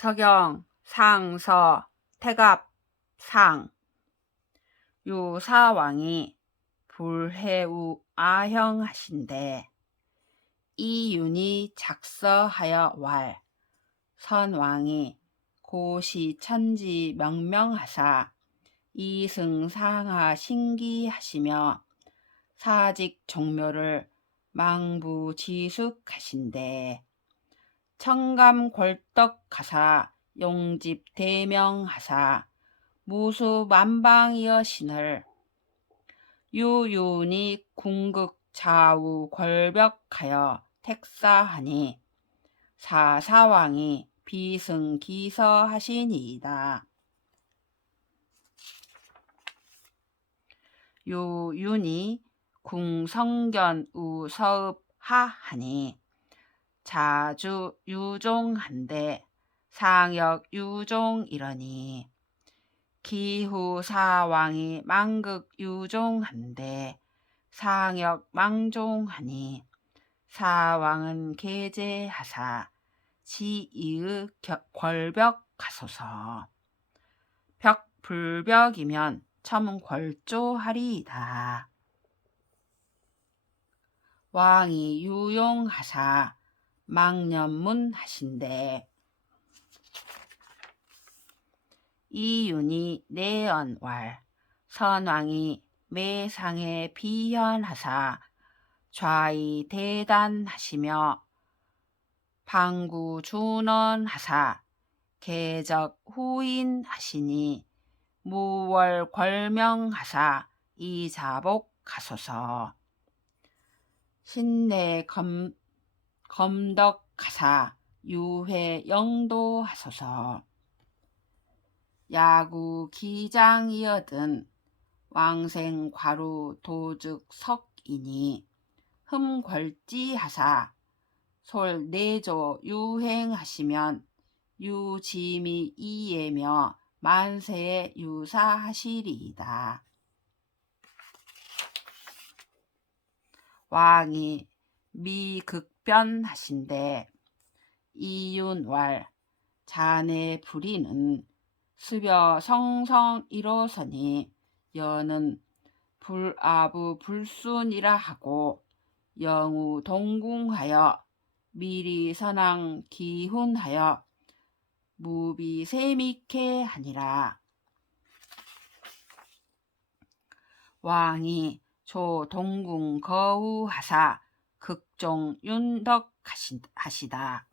서경, 상서, 태갑, 상. 유사왕이 불해우 아형하신데 이윤이 작서하여 왈 선왕이 고시 천지 명명하사 이승상하 신기하시며 사직 종묘를 망부지숙하신데 청감 골떡하사 용집 대명하사 무수 만방이여 신을 유윤이 궁극 좌우 걸벽하여 택사하니 사사왕이 비승기서하시니이다. 유윤이 궁성견 우서읍하하니 자주 유종한데 상역 유종이러니. 기후 사왕이 망극 유종한데 상역 망종하니. 사왕은 계제하사 지이의 걸벽 가소서. 벽 불벽이면 첨은 걸조하리이다. 왕이 유용하사 망년문 하신데 이윤이 내연왈 선왕이 매상에 비현하사 좌이 대단하시며 방구 준원하사 계적 후인하시니 무월 걸명하사 이자복 가소서. 신내 검, 검덕하사 유회 영도하소서 야구 기장이어든 왕생 과루 도즉 석이니 흠걸지하사 솔 내조 유행하시면 유지미 이예며 만세에 유사하시리이다. 왕이 미극 변하신데 이윤왈 자네 불이는 수벼 성성 일어서니 여는 불아부 불순이라 하고 영우 동궁하여 미리 선왕 기훈하여 무비 세미케 하니라. 왕이 조 동궁 거우하사 극종 윤덕 하시다.